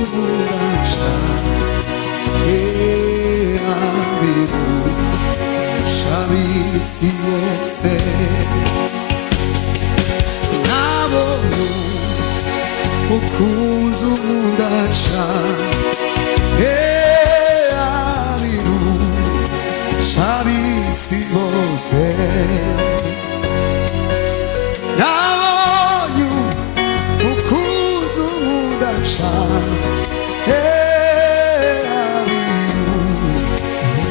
umudaca abiru shabisi bose nabonye ukuza umudaca abiru shabisi bose nabonye ukuza umudaca abiru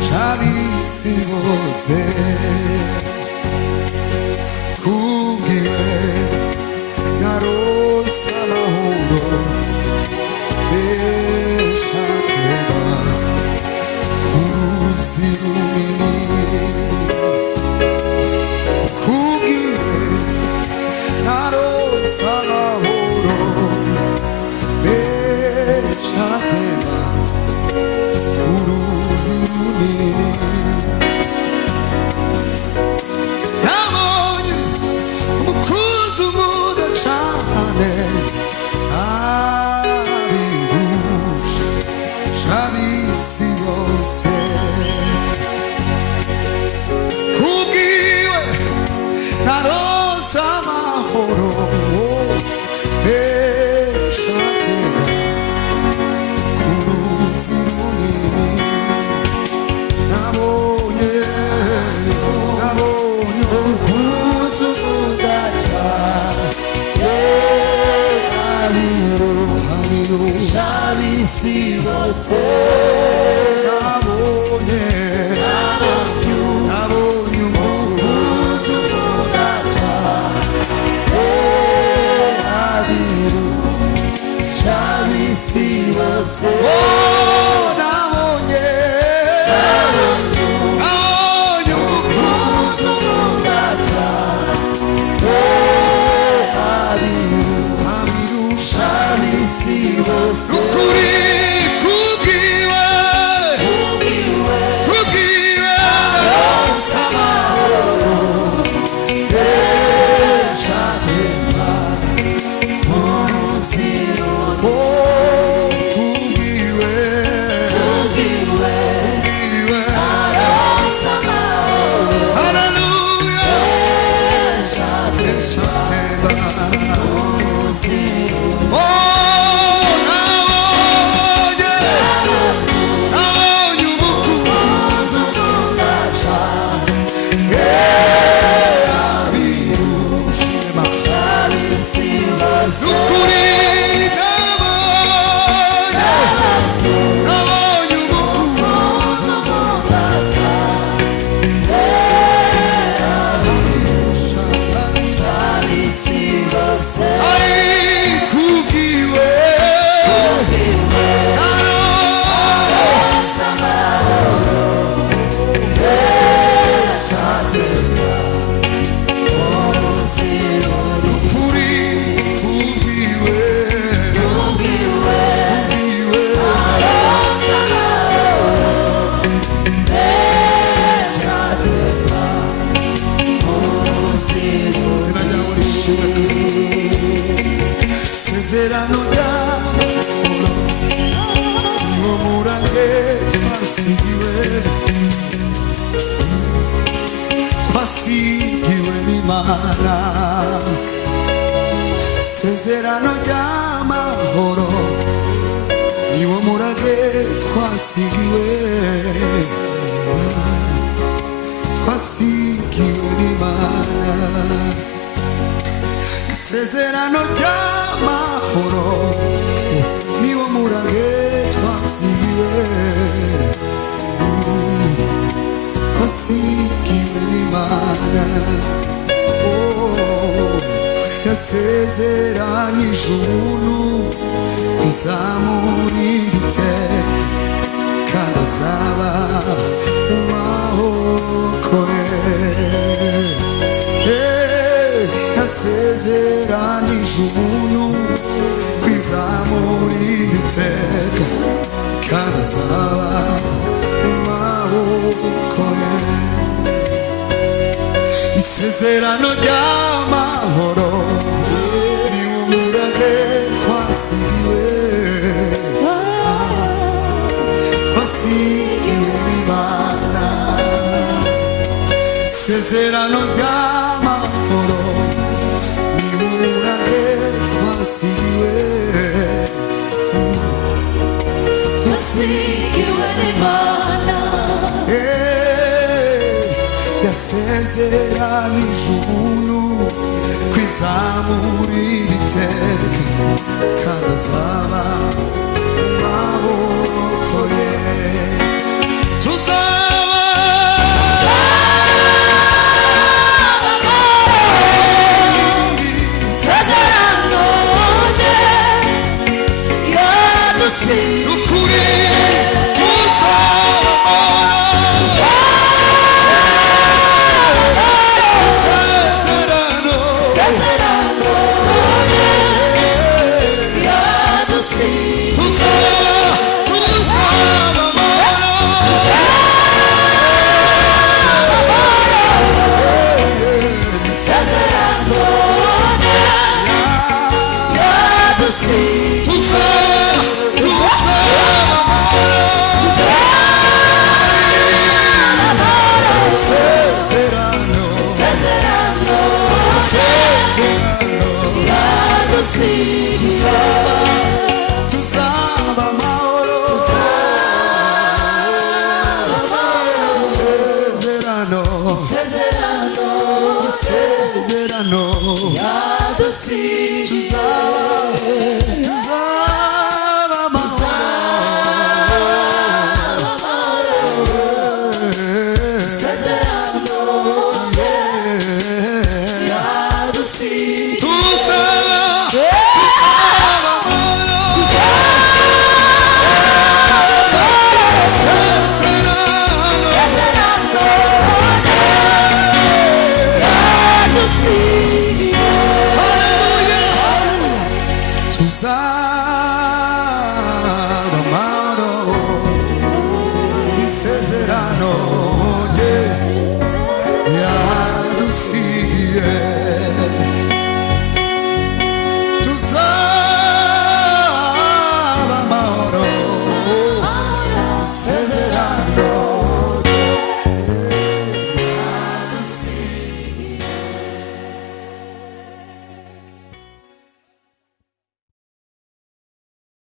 shabisi bose kubwiwe narose amahoro beshakeba kuruzi runini kubwiwe narose amahoro beshakeba kuruzi runini nabonye umukuzi umudacane abirusha shabisi bose kubwiwe narose amahoro beshakeba kuruzi runini nabonye ukuza umudaca abiru shabisi bose nabonye ukuza umudaca abiru shabisi bose nabonye ukuza umudaca abiru shabisi bose ukuri kubwiwe samahoro beshakeba kubwiwe haleluya beshakeba nabonye umukuzi umudaca abiru shema ukuri nabonye umukuzi ai kubwiwe ukuri kubwiwe izina ryawe rishimwe Kristo isezerano ryawe niwo murage twasigiwe n'Imana isezerano ry'amahoro niwo murage twasigiwe n'Imana isezerano ry'amahoro niwo murage twasigiwe n'Imana yasezeranyije ubuntu kwizamurinda iteka kandi azaba mu maboko ye yasezeranyije ubuntu kwizamurinda iteka kandi azaba mu maboko ye isezerano ry'amahoro niwo murage twasigiwe isezerano ry'amahoro n'ihumure twasigiwe twasigiwe n'Imana yasezeranije ubuntu kwizamurira iteka kandi azaba mu maboko ye